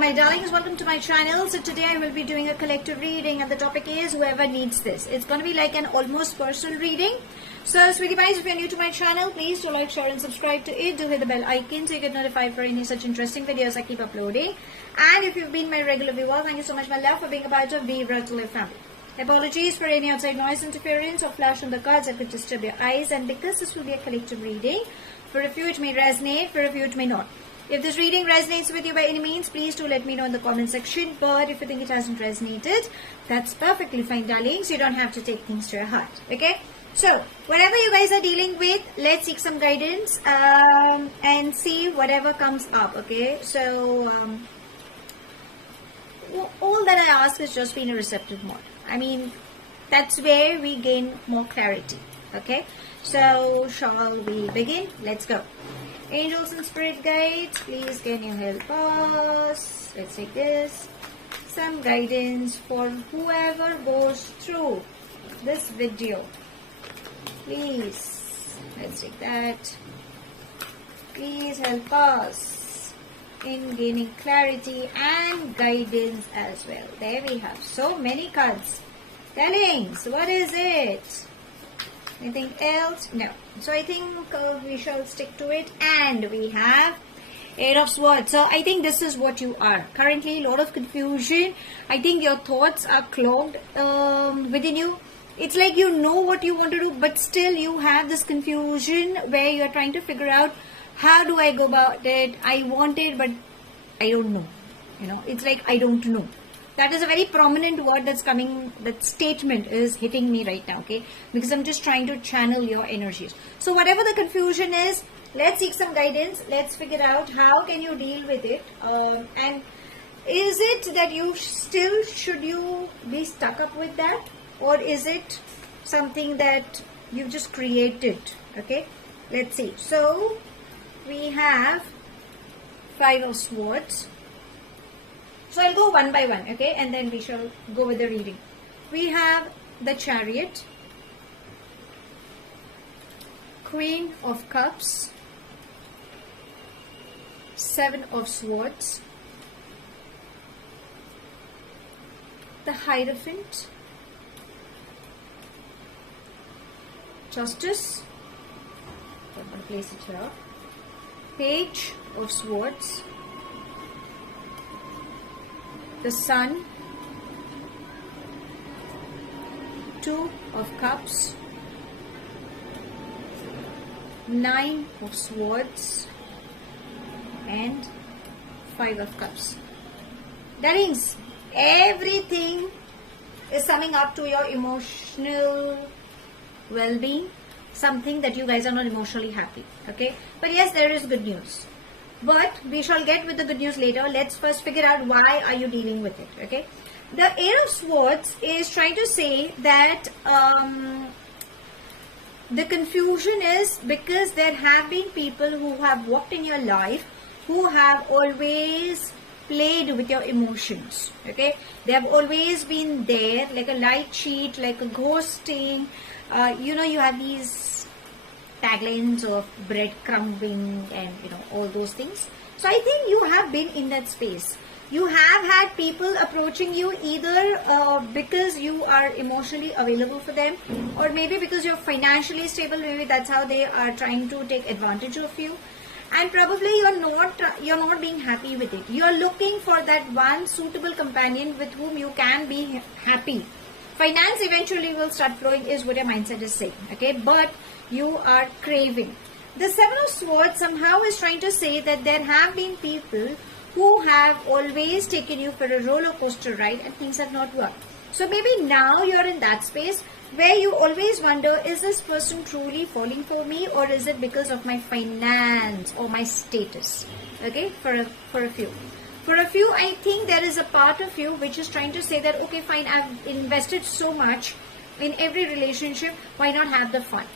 my darlings, welcome to my channel. So today I will be doing a collective reading and the topic is whoever needs this. It's going to be like an almost personal reading. So sweetie pies, if you're new to my channel, please do like, share and subscribe to it. Do hit the bell icon so you get notified for any such interesting videos I keep uploading. And if you've been my regular viewer, thank you so much my love for being a part of the Right to Live family. Apologies for any outside noise interference or flash on the cards that could disturb your eyes, and because this will be a collective reading, for a few it may resonate, for a few it may not. If this reading resonates with you by any means, please do let me know in the comment section. But if you think it hasn't resonated, that's perfectly fine, darlings. You don't have to take things to your heart. Okay? So, whatever you guys are dealing with, let's seek some guidance and see whatever comes up. Okay? So, all that I ask is just be in a receptive mode. I mean, that's where we gain more clarity. Okay? So, shall we begin? Let's go. Angels and spirit guides, please can you help us? Let's take this. Some guidance for whoever goes through this video. Please, let's take that. Please help us in gaining clarity and guidance as well. There we have so many cards. Darlings, what is it? Anything else? No. So I think we shall stick to it. And we have Eight of Swords. So I think this is what you are. Currently, a lot of confusion. I think your thoughts are clogged within you. It's like you know what you want to do, but still you have this confusion where you're trying to figure out how do I go about it. I want it, but I don't know. You know, it's like I don't know. That is a very prominent word that's coming, that statement is hitting me right now, okay? Because I'm just trying to channel your energies. So whatever the confusion is, let's seek some guidance. Let's figure out how can you deal with it. And is it that you still, should you be stuck up with that? Or is it something that you've just created, okay? Let's see. So we have Five of Swords. So I'll go one by one, okay, and then we shall go with the reading. We have the Chariot, Queen of Cups, Seven of Swords, the Hierophant, Justice, I'm going to place it here, Page of Swords, the Sun, Two of Cups, Nine of Swords, and Five of Cups. That means everything is summing up to your emotional well-being, something that you guys are not emotionally happy, okay? But yes, there is good news. But we shall get with the good news later. Let's first figure out why are you dealing with it, okay? The Eight of Swords is trying to say that the confusion is because there have been people who have walked in your life who have always played with your emotions, okay? They have always been there, like a light cheat, like a ghosting. You know, you have these taglines of breadcrumbing and you know all those things. So I think you have been in that space. You have had people approaching you either because you are emotionally available for them, or maybe because you're financially stable. Maybe that's how they are trying to take advantage of you, and probably you're not being happy with it. You're looking for that one suitable companion with whom you can be happy. Finance eventually will start flowing is what your mindset is saying, okay? But you are craving. The Seven of Swords somehow is trying to say that there have been people who have always taken you for a roller coaster ride and things have not worked. So maybe now you're in that space where you always wonder, is this person truly falling for me, or is it because of my finance or my status? Okay, for a few. For a few, I think there is a part of you which is trying to say that, okay, fine, I've invested so much in every relationship, why not have the fun?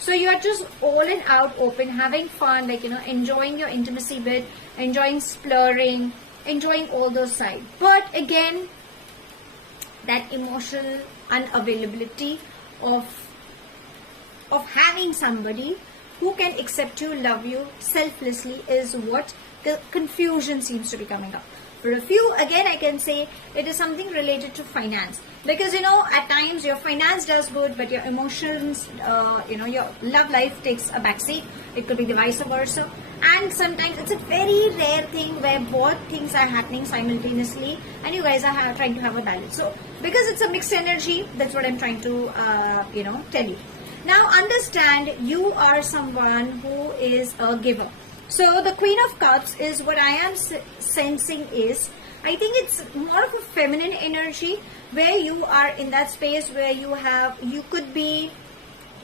So you are just all in out open, having fun, like, you know, enjoying your intimacy bit, enjoying splurring, enjoying all those sides. But again, that emotional unavailability of having somebody who can accept you, love you selflessly is what the confusion seems to be coming up. For a few, again, I can say it is something related to finance, because at times your finance does good, but your emotions, your love life takes a backseat. It could be the vice versa, and sometimes it's a very rare thing where both things are happening simultaneously, and you guys are trying to have a balance. So because it's a mixed energy, that's what I'm trying to tell you. Now understand, you are someone who is a giver. So the Queen of Cups is what I am sensing is, I think it's more of a feminine energy, where you are in that space where you could be,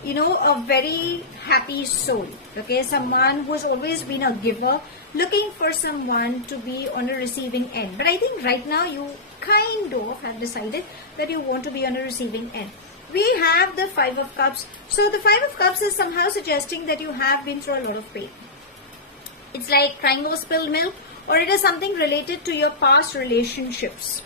a very happy soul. Okay, someone who's always been a giver, looking for someone to be on a receiving end. But I think right now you kind of have decided that you want to be on a receiving end. We have the Five of Cups. So the Five of Cups is somehow suggesting that you have been through a lot of pain. It's like crying over spilled milk, or it is something related to your past relationships.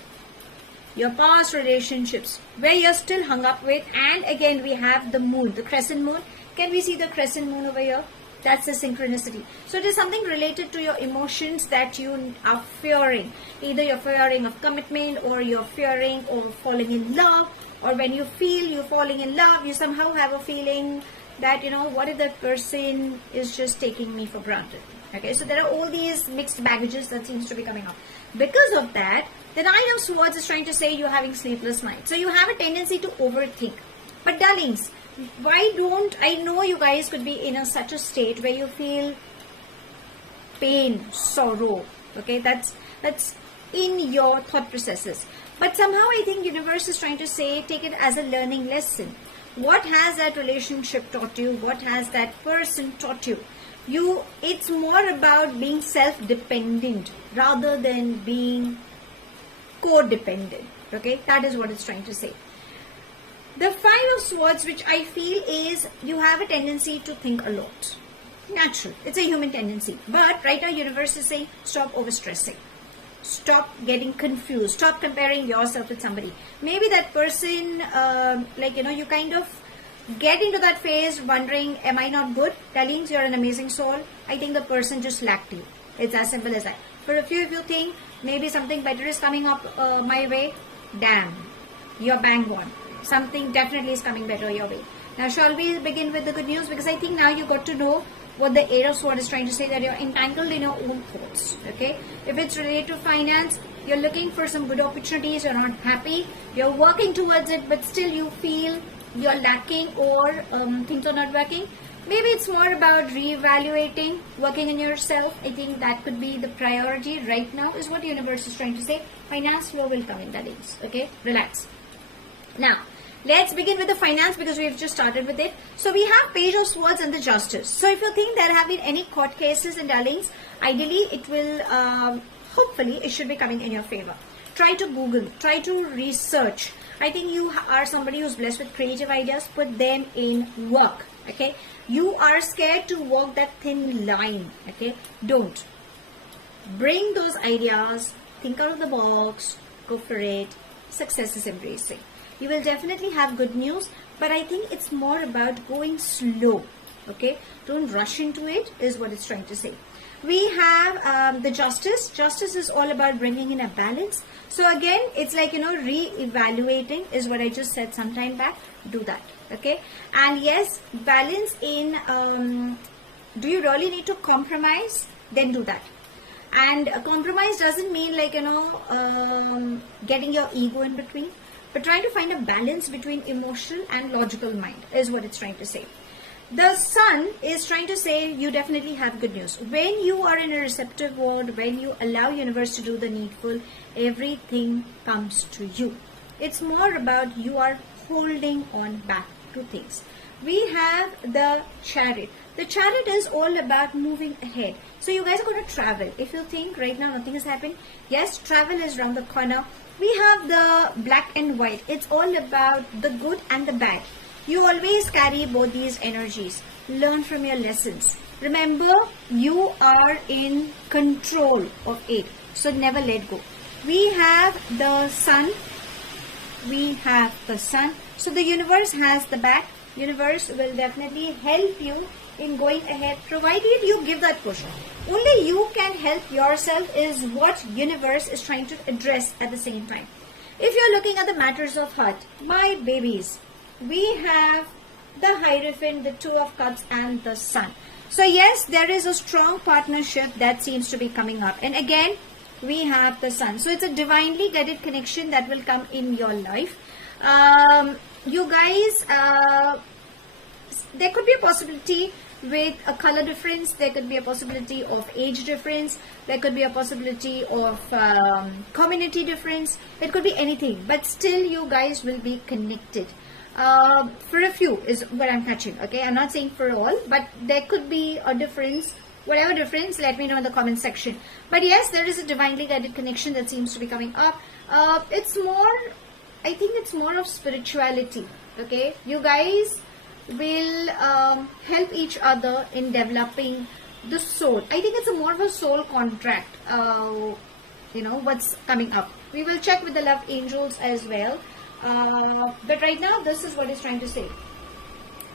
Your past relationships where you're still hung up with. And again, we have the moon, the crescent moon. Can we see the crescent moon over here? That's the synchronicity. So it is something related to your emotions that you are fearing. Either you're fearing of commitment, or you're fearing of falling in love, or when you feel you're falling in love, you somehow have a feeling that, what if that person is just taking me for granted? Okay, so there are all these mixed baggages that seems to be coming up. Because of that, the Nine of Swords is trying to say you're having sleepless nights. So you have a tendency to overthink. But darlings, why don't, I know you guys could be in such a state where you feel pain, sorrow. Okay, that's in your thought processes. But somehow I think universe is trying to say, take it as a learning lesson. What has that relationship taught you? What has that person taught you? It's more about being self-dependent rather than being codependent. Okay, that is what it's trying to say. The Five of Swords, which I feel is you have a tendency to think a lot. Natural. It's a human tendency. But right now universe is saying stop overstressing. Stop getting confused. Stop comparing yourself with somebody. Maybe that person, you kind of get into that phase wondering, am I not good? Darlings, you're an amazing soul. I think the person just lacked you. It's as simple as that. For a few of you think maybe something better is coming up my way, damn, you're bang on. Something definitely is coming better your way. Now shall we begin with the good news? Because I think now you got to know what the Eight of Swords is trying to say, that you're entangled in your own thoughts. Okay, if it's related to finance, you're looking for some good opportunities, you're not happy, you're working towards it, but still you feel you're lacking, or things are not working. Maybe it's more about reevaluating, working on yourself. I think that could be the priority right now, is what the universe is trying to say. Finance flow will come in, that is. Okay, relax. Now let's begin with the finance, because we have just started with it. So we have Page of Swords and the Justice. So if you think there have been any court cases, and darlings, ideally it will hopefully it should be coming in your favor. Try to Google, try to research. I think you are somebody who's blessed with creative ideas. Put them in work. Okay, you are scared to walk that thin line. Okay, don't. Bring those ideas, think out of the box, go for it. Success is embracing. You will definitely have good news, but I think it's more about going slow. Okay, don't rush into it, is what it's trying to say. We have the Justice. Justice is all about bringing in a balance. So again, it's like, re-evaluating is what I just said some time back. Do that. Okay, and yes, balance in, do you really need to compromise? Then do that. And a compromise doesn't mean like, getting your ego in between, but trying to find a balance between emotional and logical mind is what it's trying to say. The Sun is trying to say you definitely have good news. When you are in a receptive mode, when you allow universe to do the needful, everything comes to you. It's more about you are holding on back to things. We have the Chariot. The Chariot is all about moving ahead. So you guys are going to travel. If you think right now nothing has happened, yes, travel is around the corner. We have the Black and White. It's all about the good and the bad. You always carry both these energies. Learn from your lessons. Remember, you are in control of it. So never let go. We have the Sun. We have the Sun. So the universe has the back. Universe will definitely help you in going ahead, provided you give that push. Only you can help yourself is what universe is trying to address at the same time. If you're looking at the matters of heart, my babies, we have the Hierophant, the Two of Cups, and the Sun. So yes, there is a strong partnership that seems to be coming up. And again, we have the Sun. So it's a divinely guided connection that will come in your life. You guys, there could be a possibility with a color difference, there could be a possibility of age difference, there could be a possibility of community difference, it could be anything, but still you guys will be connected. For a few is what I'm catching, okay? I'm not saying for all, but there could be a difference. Whatever difference, let me know in the comment section. But yes, there is a divinely guided connection that seems to be coming up. It's more, I think it's more of spirituality, okay? You guys will help each other in developing the soul. I think it's a more of a soul contract, you know, what's coming up. We will check with the love angels as well. But right now, this is what it's trying to say.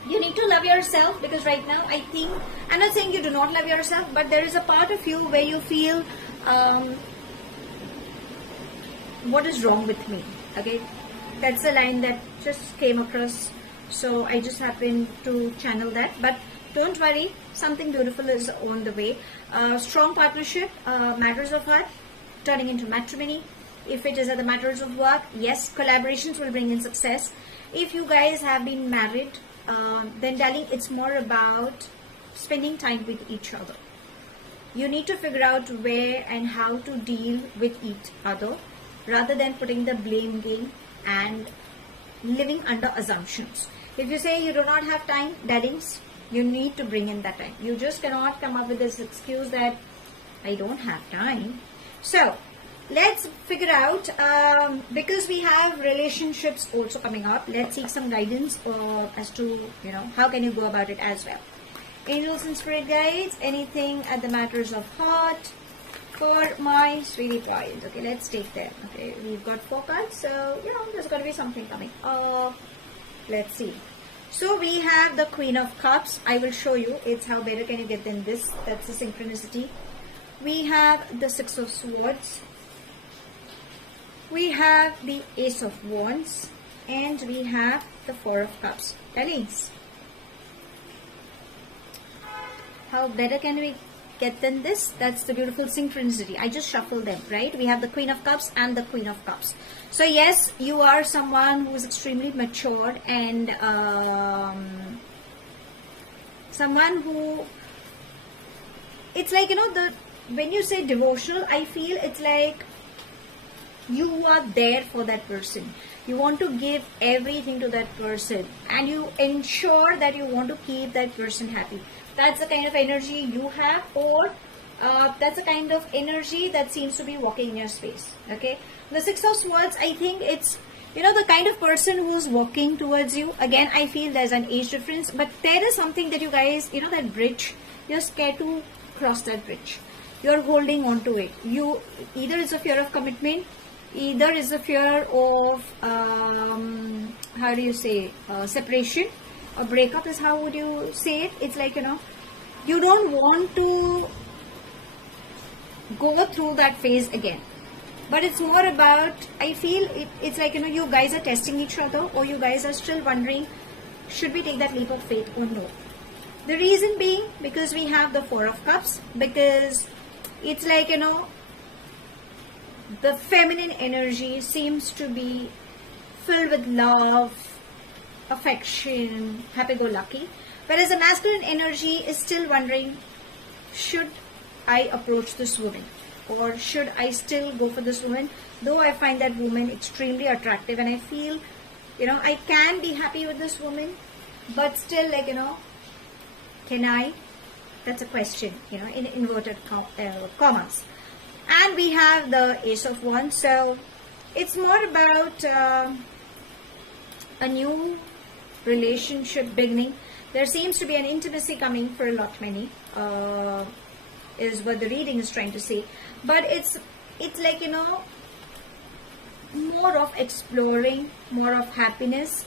You need to love yourself, because right now, I think, I'm not saying you do not love yourself, but there is a part of you where you feel, what is wrong with me? Okay, that's a line that just came across. So I just happened to channel that, but don't worry, something beautiful is on the way. Strong partnership, matters of heart, turning into matrimony. If it is at the matters of work, yes, collaborations will bring in success. If you guys have been married, then darling, it's more about spending time with each other. You need to figure out where and how to deal with each other, rather than putting the blame game and living under assumptions. If you say you do not have time, darlings, you need to bring in that time. You just cannot come up with this excuse that I don't have time. So let's figure out, because we have relationships also coming up, let's seek some guidance as to, you know, how can you go about it as well. Angels and spirit guides, anything at the matters of heart for my sweetie brides. Okay, let's take them. Okay, we've got 4 cards, so you know there's got to be something coming. Let's see. So we have the Queen of Cups. I will show you. It's how better can you get than this. That's the synchronicity. We have the Six of Swords. We have the Ace of Wands, and we have the Four of Cups. Darlings, how better can we get than this? That's the beautiful synchronicity. I just shuffled them, right? We have the Queen of Cups and the Queen of Cups. So yes, you are someone who is extremely matured and someone who, it's like, you know, when you say devotional, I feel it's like you are there for that person. You want to give everything to that person, and you ensure that you want to keep that person happy. That's the kind of energy you have, or that's the kind of energy that seems to be walking in your space. Okay, the Six of Swords, I think it's, you know, the kind of person who's walking towards you. Again, I feel there's an age difference, but there is something that you guys, you know, that bridge, you're scared to cross that bridge. You're holding on to it. You either it's a fear of commitment, either is a fear of how do you say, separation or breakup is how would you say it. It's like, you know, you don't want to go through that phase again, but it's more about, I feel it's like, you know, you guys are testing each other, or you guys are still wondering, should we take that leap of faith or no. The reason being, because we have the Four of Cups, because it's like, you know, the feminine energy seems to be filled with love, affection, happy-go-lucky, whereas the masculine energy is still wondering, should I approach this woman, or should I still go for this woman, though I find that woman extremely attractive and I feel, you know, I can be happy with this woman, but still, like, you know, can I? That's a question, you know, in inverted commas. And we have the Ace of Wands. So it's more about a new relationship beginning. There seems to be an intimacy coming for a lot many, is what the reading is trying to say. But it's like, you know, more of exploring, more of happiness.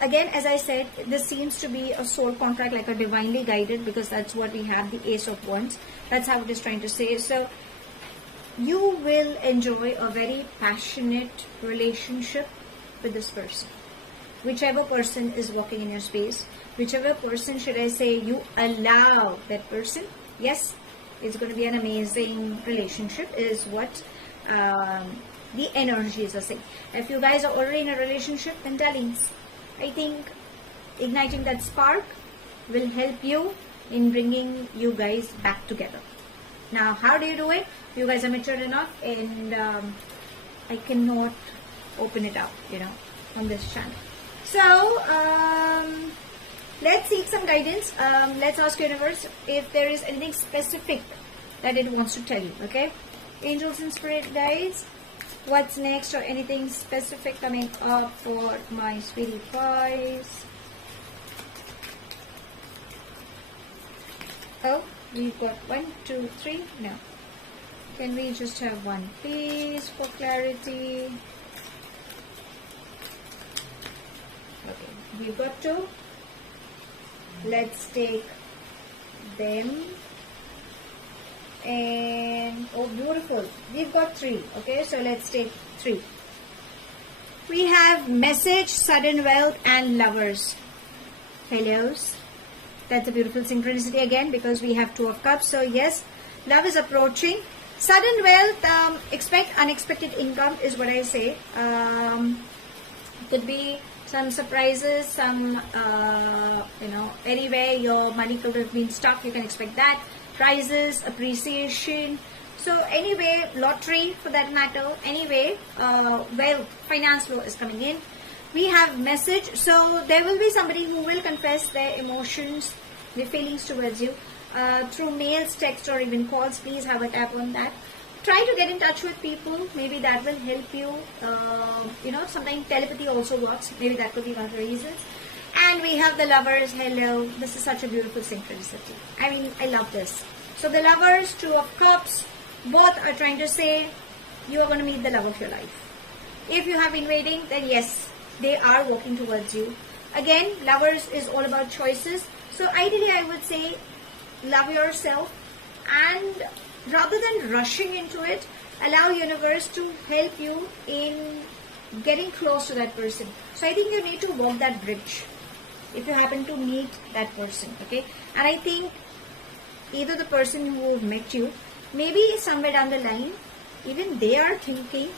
Again, as I said, this seems to be a soul contract, like a divinely guided, because that's what we have, the Ace of Wands. That's how it is trying to say. So you will enjoy a very passionate relationship with this person. Whichever person is walking in your space, whichever person, should I say, you allow that person, yes, it's going to be an amazing relationship, is what the energies are saying. If you guys are already in a relationship, then darlings, I think igniting that spark will help you in bringing you guys back together. Now, how do you do it? You guys are mature enough, and I cannot open it up, on this channel. So, let's seek some guidance. Let's ask universe if there is anything specific that it wants to tell you, okay? Angels and spirit guides, what's next, or anything specific coming up for my sweetie pies? Oh, we've got 1, 2, 3. No. Can we just have one, please, for clarity? Okay, we've got 2. Let's take them. And oh, beautiful, we've got 3. Okay, so let's take 3. We have message, sudden wealth, and lovers. Hellos. That's a beautiful synchronicity again, because we have 2 of cups. So yes, love is approaching. Sudden wealth, expect unexpected income is what I say. Could be some surprises, some anywhere your money could have been stuck, you can expect that. Prizes, appreciation. So anyway, lottery for that matter. Anyway, finance flow is coming in. We have message. So there will be somebody who will confess their emotions, their feelings towards you through mails, text, or even calls. Please have a tap on that. Try to get in touch with people. Maybe that will help you. Sometimes telepathy also works. Maybe that could be one of the reasons. And we have the lovers. Hello. This is such a beautiful synchronicity. I mean, I love this. So the lovers, 2 of cups, both are trying to say you are going to meet the love of your life. If you have been waiting, then yes, they are walking towards you. Again, lovers is all about choices. So ideally, I would say love yourself, and rather than rushing into it, allow universe to help you in getting close to that person. So I think you need to walk that bridge if you happen to meet that person, okay? And I think either the person who met you, maybe somewhere down the line, even they are thinking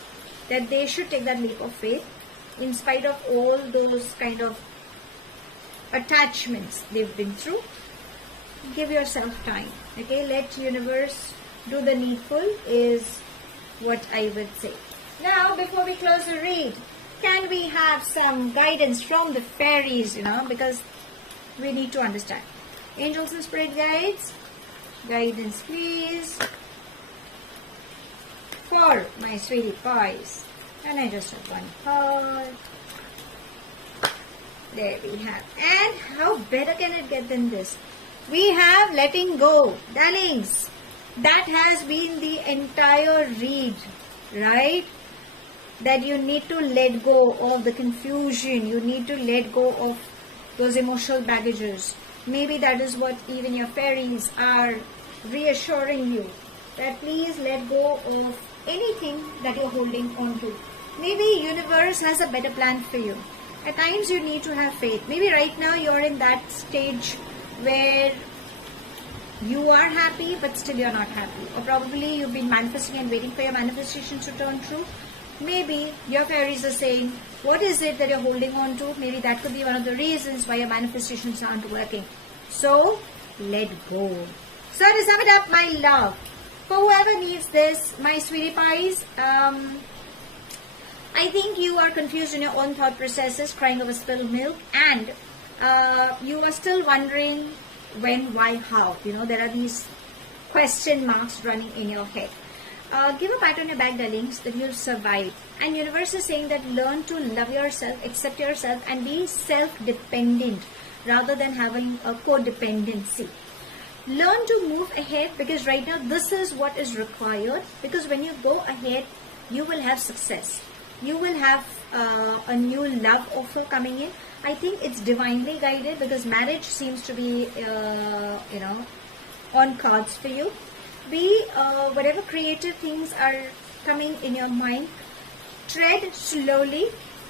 that they should take that leap of faith in spite of all those kind of attachments they've been through. Give yourself time, okay? Let universe do the needful is what I would say. Now, before we close the read, can we have some guidance from the fairies, because we need to understand. Angels and spirit guides, guidance please for my sweetie pies. And I just have one card. There we have. And how better can it get than this? We have letting go. Darlings, that has been the entire read, right? That you need to let go of the confusion. You need to let go of those emotional baggages. Maybe that is what even your fairies are reassuring you. That please let go of anything that you're holding on to. Maybe universe has a better plan for you. At times you need to have faith. Maybe right now you're in that stage where you are happy but still you're not happy. Or probably you've been manifesting and waiting for your manifestations to turn true. Maybe your fairies are saying, what is it that you're holding on to? Maybe that could be one of the reasons why your manifestations aren't working. So, let go. So, to sum it up, my love, for whoever needs this, my sweetie pies, I think you are confused in your own thought processes, crying over spilled milk, and you are still wondering when, why, how. There are these question marks running in your head. Give a pat on your back, darlings, that you'll survive. And universe is saying that learn to love yourself, accept yourself, and be self-dependent rather than having a codependency. Learn to move ahead, because right now this is what is required, because when you go ahead, you will have success. You will have a new love offer coming in. I think it's divinely guided, because marriage seems to be, on cards for you. Whatever creative things are coming in your mind, tread slowly,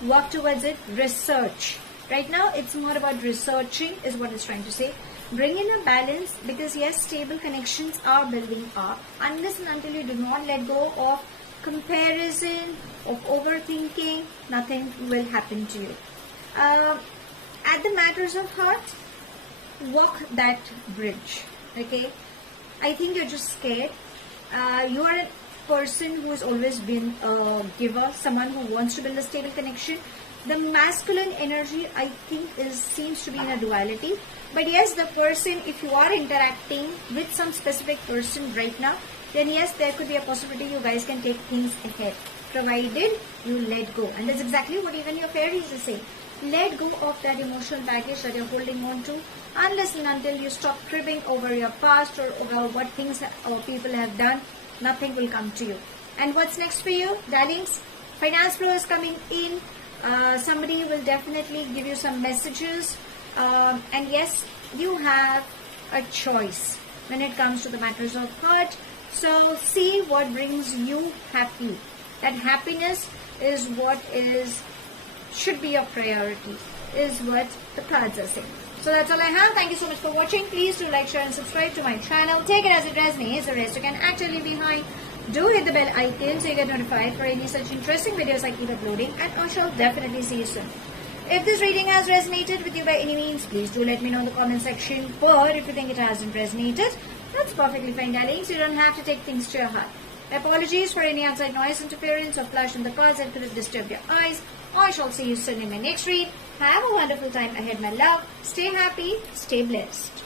work towards it, research. Right now, it's more about researching, is what it's trying to say. Bring in a balance, because yes, stable connections are building up. Unless and until you do not let go of comparison, of overthinking, nothing will happen to you. At the matters of heart, walk that bridge. Okay, I think you're just scared. You are a person who has always been a giver, someone who wants to build a stable connection. The masculine energy, I think, seems to be in a duality. But yes, the person, if you are interacting with some specific person right now, then yes, there could be a possibility you guys can take things ahead, provided you let go. And that's exactly what even your fairies are saying. Let go of that emotional baggage that you're holding on to, unless and until you stop cribbing over your past or over what things or people have done. Nothing will come to you. And what's next for you, darlings? Finance flow is coming in. Somebody will definitely give you some messages. And yes, you have a choice when it comes to the matters of heart. So see what brings you happy. That happiness is what should be your priority, is what the cards are saying. So that's all I have. Thank you so much for watching. Please do like, share and subscribe to my channel. Take it as it resonates. The rest you can actually be behind. Do hit the bell icon so you get notified for any such interesting videos I keep uploading, and I shall definitely see you soon. If this reading has resonated with you by any means, please do let me know in the comment section. But if you think it hasn't resonated, that's perfectly fine, darlings. You don't have to take things to your heart. Apologies for any outside noise, interference, or flash in the cards that could have disturbed your eyes. I shall see you soon in my next read. Have a wonderful time ahead, my love. Stay happy, stay blessed.